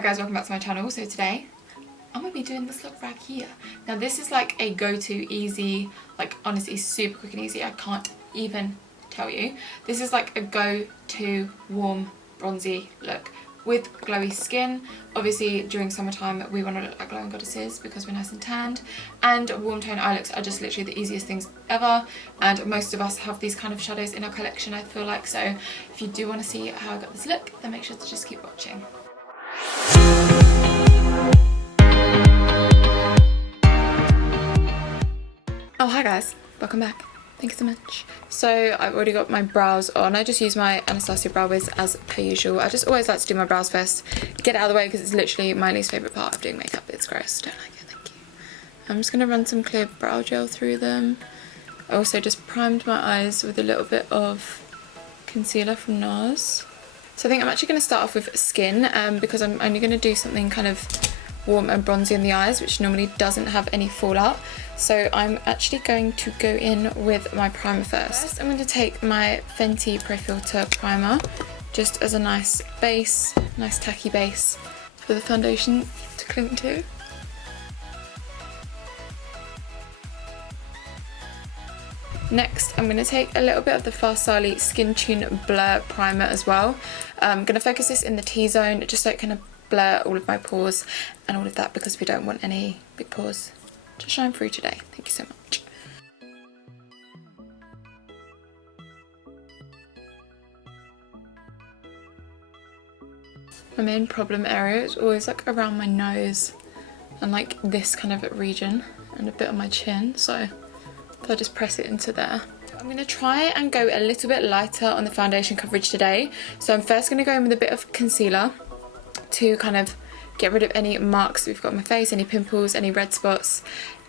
Hi guys, welcome back to my channel. So today I'm gonna be doing this look right here. Now this is like a go-to easy, like honestly super quick and easy. I can't even tell you. This is like a go-to warm bronzy look with glowy skin. Obviously during summertime we want to look like glowing goddesses because we're nice and tanned, and warm tone eye looks are just literally the easiest things ever, and most of us have these kind of shadows in our collection, I feel like. So if you do want to see how I got this look, then make sure to just keep watching. Oh hi guys, welcome back. Thank you so much. So I've already got my brows on. I just use my Anastasia brow wiz as per usual. I just always like to do my brows first, get it out of the way because it's literally my least favourite part of doing makeup. It's gross, don't like it, thank you. I'm just going to run some clear brow gel through them. I also just primed my eyes with a little bit of concealer from NARS. So I think I'm actually going to start off with skin because I'm only going to do something kind of warm and bronzy in the eyes, which normally doesn't have any fallout. So I'm actually going to go in with my primer first. I'm going to take my Fenty Profiltr primer just as a nice base, nice tacky base for the foundation to cling to. Next, I'm going to take a little bit of the Farsali Skin Tune Blur Primer as well. I'm going to focus this in the T-zone just so it can blur all of my pores and all of that, because we don't want any big pores to shine through today. Thank you so much. My main problem area is always like around my nose and like this kind of region and a bit on my chin, so I'll just press it into there. I'm going to try and go a little bit lighter on the foundation coverage today. So I'm first going to go in with a bit of concealer to kind of get rid of any marks that we've got on my face, any pimples, any red spots,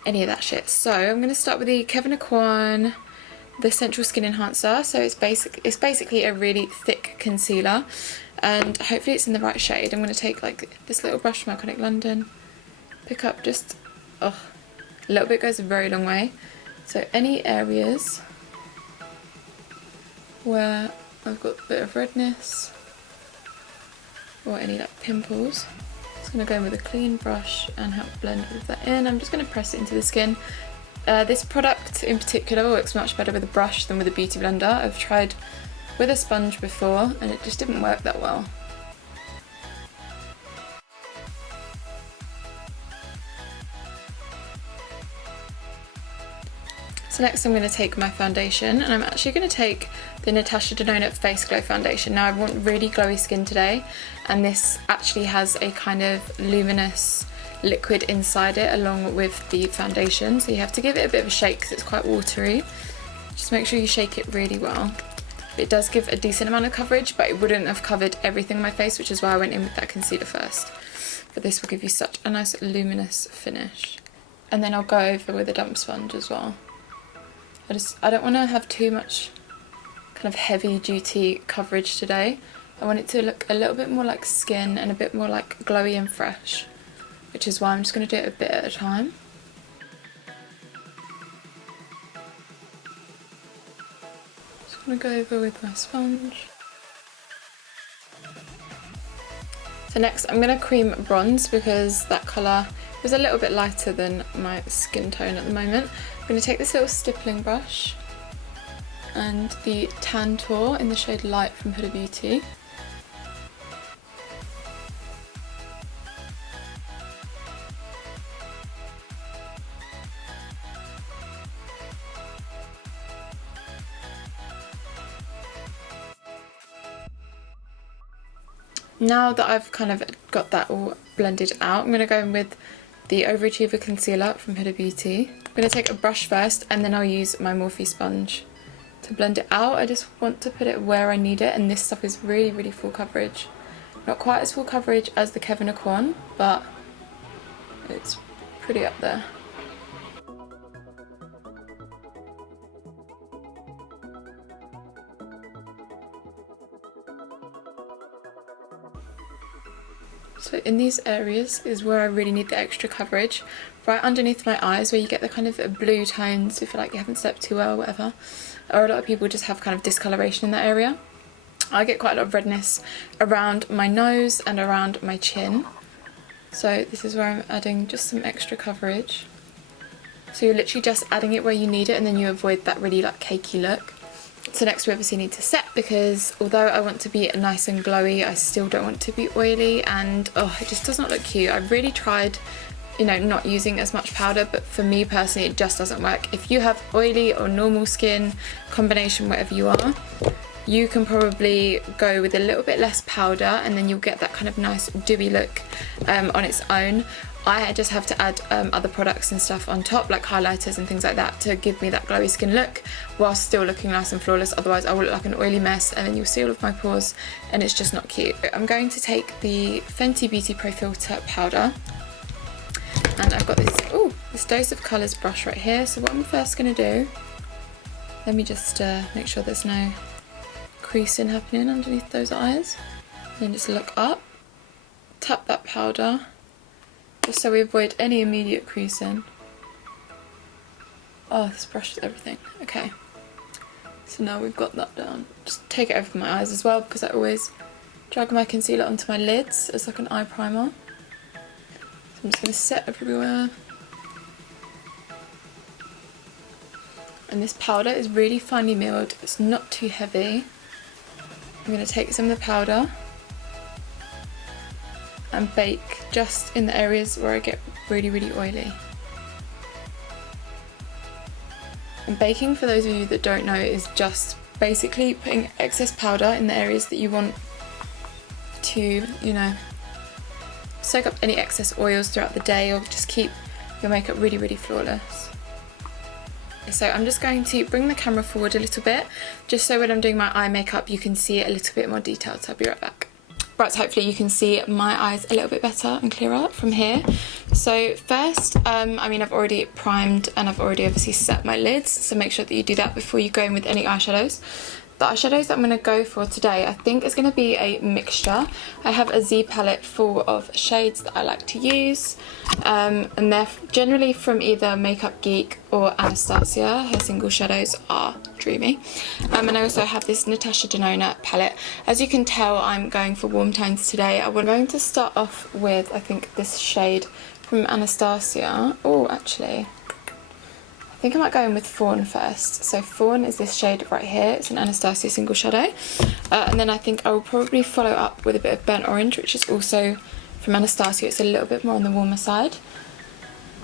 any of that shit. So I'm going to start with the Kevyn Aucain, the Sensual Skin Enhancer. So it's basically a really thick concealer, and hopefully it's in the right shade. I'm going to take like this little brush from Iconic London, pick up just a little bit, goes a very long way. So any areas where I've got a bit of redness or any like pimples, I'm just going to go in with a clean brush and help blend all of that in. I'm just going to press it into the skin. This product in particular works much better with a brush than with a beauty blender. I've tried with a sponge before and it just didn't work that well. So next I'm going to take my foundation, and I'm actually going to take the Natasha Denona Face Glow Foundation. Now I want really glowy skin today, and this actually has a kind of luminous liquid inside it along with the foundation, so you have to give it a bit of a shake because it's quite watery. Just make sure you shake it really well. It does give a decent amount of coverage, but it wouldn't have covered everything on my face, which is why I went in with that concealer first. But this will give you such a nice luminous finish. And then I'll go over with a damp sponge as well. I don't want to have too much kind of heavy duty coverage today. I want it to look a little bit more like skin and a bit more like glowy and fresh, which is why I'm just going to do it a bit at a time. Just going to go over with my sponge. So next I'm going to cream bronze because that colour was a little bit lighter than my skin tone at the moment. I'm going to take this little stippling brush and the Tantour in the shade Light from Huda Beauty. Now that I've kind of got that all blended out, I'm going to go in with the Overachiever concealer from Huda Beauty. I'm going to take a brush first and then I'll use my Morphe sponge to blend it out. I just want to put it where I need it, and this stuff is really full coverage. Not quite as full coverage as the Kevyn Aucain, but it's pretty up there. So in these areas is where I really need the extra coverage. Right underneath my eyes, where you get the kind of blue tones, if you feel like you haven't slept too well or whatever. Or a lot of people just have kind of discoloration in that area. I get quite a lot of redness around my nose and around my chin. So this is where I'm adding just some extra coverage. So you're literally just adding it where you need it, and then you avoid that really like cakey look. So next we obviously need to set, because although I want to be nice and glowy, I still don't want to be oily, and oh, it just does not look cute. I've really tried, you know, not using as much powder, but for me personally it just doesn't work. If you have oily or normal skin, combination, whatever you are, you can probably go with a little bit less powder and then you'll get that kind of nice dewy look on its own. I just have to add other products and stuff on top, like highlighters and things like that, to give me that glowy skin look whilst still looking nice and flawless. Otherwise I will look like an oily mess and then you'll see all of my pores and it's just not cute. I'm going to take the Fenty Beauty Profiltr powder, and I've got this Dose of Colours brush right here. So what I'm first going to do, let me just make sure there's no creasing happening underneath those eyes. Then just look up, tap that powder, just so we avoid any immediate creasing. Oh, this brush is everything. Okay, so now we've got that down. Just take it over my eyes as well, because I always drag my concealer onto my lids as like an eye primer. So I'm just going to set everywhere. And this powder is really finely milled, it's not too heavy. I'm going to take some of the powder and bake just in the areas where I get really, really oily. And baking, for those of you that don't know, is just basically putting excess powder in the areas that you want to, you know, soak up any excess oils throughout the day, or just keep your makeup really, really flawless. So I'm just going to bring the camera forward a little bit, just so when I'm doing my eye makeup you can see it a little bit more detailed, so I'll be right back. Right, so hopefully you can see my eyes a little bit better and clearer from here. So first, I mean, I've already primed and I've already obviously set my lids, so make sure that you do that before you go in with any eyeshadows. The eyeshadows that I'm going to go for today, I think is going to be a mixture. I have a Z palette full of shades that I like to use, and they're generally from either Makeup Geek or Anastasia. Her single shadows are dreamy. And I also have this Natasha Denona palette. As you can tell, I'm going for warm tones today. I'm going to start off with, I think, this shade from Anastasia. Oh, actually, I think I might go in with Fawn first. So Fawn is this shade right here. It's an Anastasia single shadow. And then I think I will probably follow up with a bit of Burnt Orange, which is also from Anastasia. It's a little bit more on the warmer side.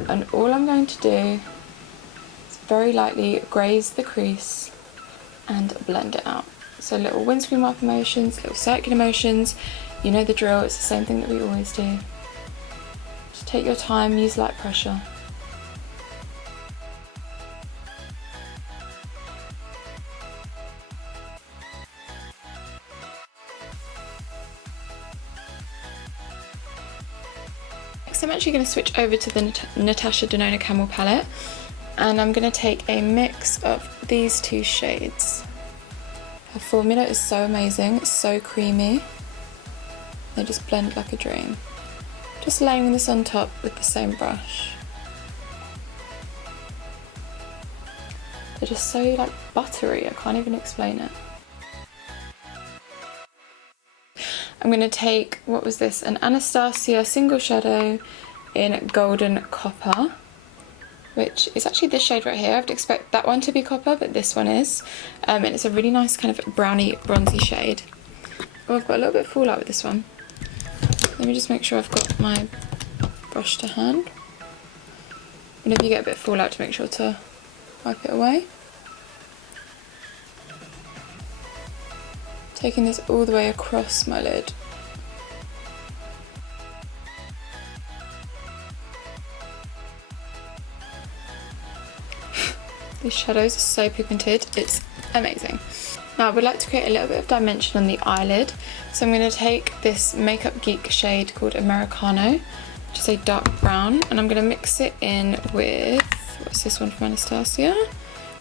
And all I'm going to do is very lightly graze the crease and blend it out. So little windscreen wiper motions, little circular motions. You know the drill, it's the same thing that we always do. Just take your time, use light pressure. So I'm actually going to switch over to the Natasha Denona Camel palette, and I'm going to take a mix of these two shades. Her formula is so amazing, it's so creamy. They just blend like a dream. Just laying this on top with the same brush. They're just so like buttery, I can't even explain it. I'm going to take, what was this, an Anastasia single shadow in Golden Copper, which is actually this shade right here. I would expect that one to be copper, but this one is. And it's a really nice kind of browny, bronzy shade. Oh, I've got a little bit of fallout with this one. Let me just make sure I've got my brush to hand. Whenever you get a bit of fallout, to make sure to wipe it away. Taking this all the way across my lid. These shadows are so pigmented, it's amazing. Now I would like to create a little bit of dimension on the eyelid, so I'm going to take this Makeup Geek shade called Americano, which is a dark brown, and I'm going to mix it in with, what's this one from Anastasia?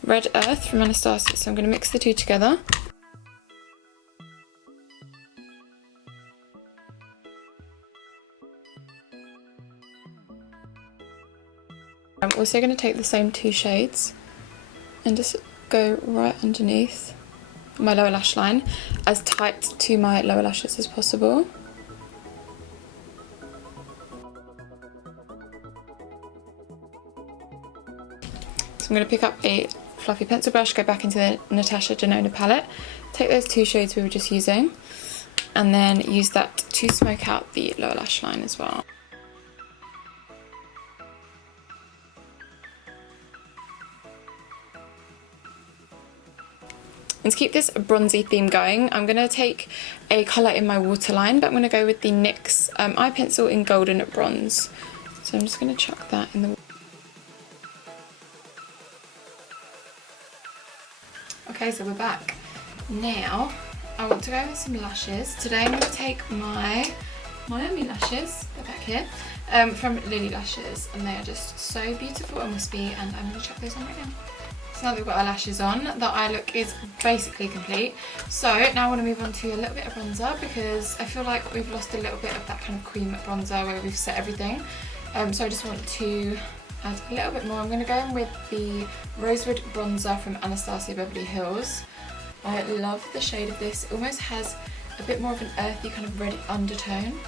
Red Earth from Anastasia, so I'm going to mix the two together. I'm also going to take the same two shades and just go right underneath my lower lash line, as tight to my lower lashes as possible. So I'm going to pick up a fluffy pencil brush, go back into the Natasha Denona palette, take those two shades we were just using, and then use that to smoke out the lower lash line as well. And to keep this bronzy theme going, I'm going to take a colour in my waterline, but I'm going to go with the NYX eye pencil in Golden Bronze. So I'm just going to chuck that in the water. Okay, so we're back. Now, I want to go with some lashes. Today I'm going to take my Miami lashes, they're back here, from Lilly Lashes, and they are just so beautiful and wispy, and I'm going to chuck those on right now. So now that we've got our lashes on, the eye look is basically complete. So now I want to move on to a little bit of bronzer, because I feel like we've lost a little bit of that kind of cream bronzer where we've set everything. So I just want to add a little bit more. I'm going to go in with the Rosewood bronzer from Anastasia Beverly Hills. I love the shade of this. It almost has a bit more of an earthy kind of red undertone,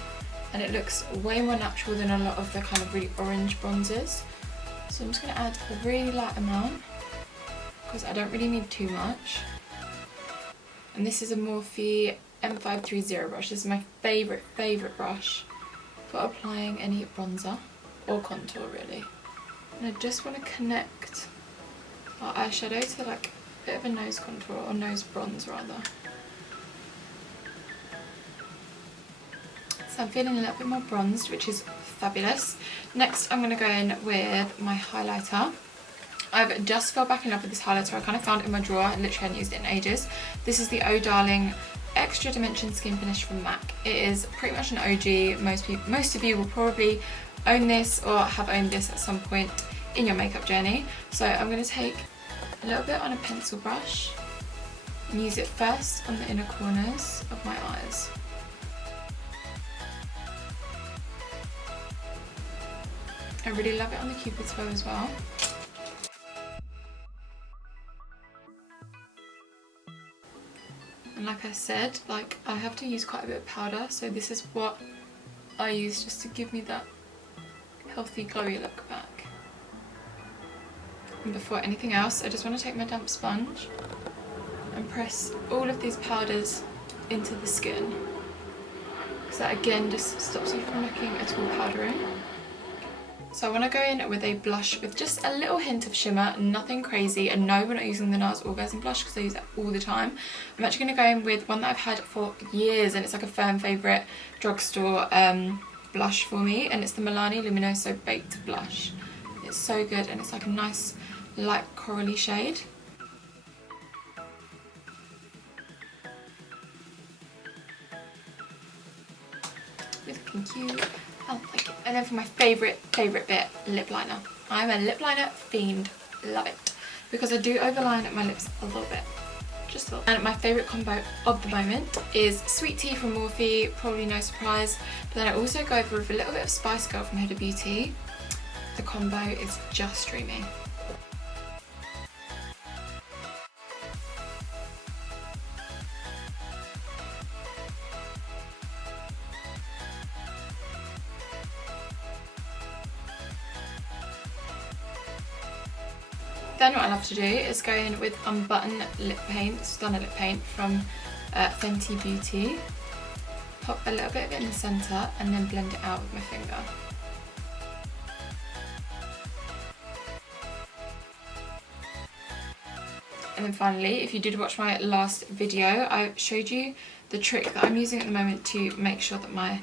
and it looks way more natural than a lot of the kind of really orange bronzers. So I'm just going to add a really light amount, because I don't really need too much. And this is a Morphe M530 brush. This is my favourite brush for applying any bronzer or contour really. And I just want to connect our eyeshadow to like a bit of a nose contour, or nose bronze rather. So I'm feeling a little bit more bronzed, which is fabulous. Next I'm going to go in with my highlighter. I've just fell back in love with this highlighter. I kind of found it in my drawer. I literally hadn't used it in ages. This is the Oh Darling Extra Dimension Skin Finish from MAC. It is pretty much an OG. Most of you will probably own this or have owned this at some point in your makeup journey. So I'm going to take a little bit on a pencil brush and use it first on the inner corners of my eyes. I really love it on the Cupid's bow as well. And like I said, like I have to use quite a bit of powder, so this is what I use just to give me that healthy glowy look back. And before anything else, I just want to take my damp sponge and press all of these powders into the skin, because that again just stops you from looking at all powdery. So I want to go in with a blush with just a little hint of shimmer, nothing crazy, and no, we're not using the NARS Orgasm blush because I use it all the time. I'm actually going to go in with one that I've had for years, and it's like a firm favourite drugstore blush for me, and it's the Milani Luminoso Baked Blush. It's so good, and it's like a nice light corally shade. Looking cute. Oh, thank you. And then for my favourite bit, lip liner. I'm a lip liner fiend, love it. Because I do overline my lips a little bit, just a little. And my favourite combo of the moment is Sweet Tea from Morphe, probably no surprise. But then I also go over with a little bit of Spice Girl from Huda Beauty. The combo is just dreamy. Then what I love to do is go in with Unbutton Lip Paint, Stunner Lip Paint from Fenty Beauty. Pop a little bit of it in the centre and then blend it out with my finger. And then finally, if you did watch my last video, I showed you the trick that I'm using at the moment to make sure that my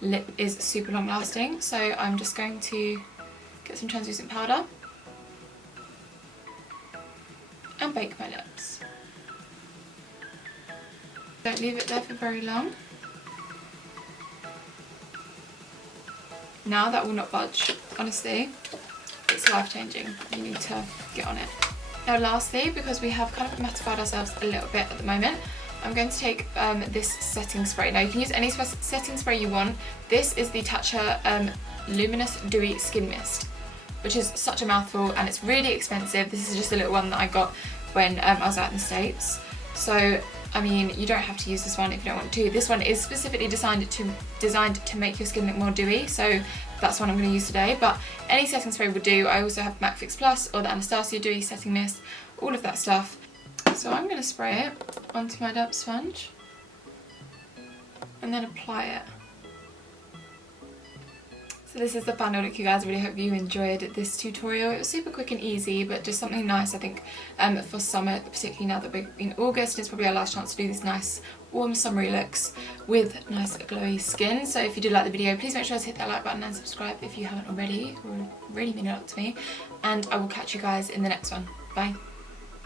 lip is super long lasting. So I'm just going to get some translucent powder and bake my lips. Don't leave it there for very long. Now that will not budge. Honestly, it's life-changing. You need to get on it. Now lastly, because we have kind of mattified ourselves a little bit at the moment, I'm going to take this setting spray. Now you can use any setting spray you want. This is the Tatcha Luminous Dewy Skin Mist, which is such a mouthful and it's really expensive. This is just a little one that I got when I was out in the States. So I mean, you don't have to use this one if you don't want to. This one is specifically designed to make your skin look more dewy, so that's what I'm going to use today. But any setting spray will do. I also have MAC Fix Plus or the Anastasia Dewy Setting Mist, all of that stuff. So I'm going to spray it onto my damp sponge and then apply it. So this is the final look, you guys. I really hope you enjoyed this tutorial. It was super quick and easy, but just something nice, I think, for summer, particularly now that we're in August. It's probably our last chance to do these nice, warm, summery looks with nice, glowy skin. So if you did like the video, please make sure to hit that like button and subscribe if you haven't already. It will really mean a lot to me. And I will catch you guys in the next one. Bye.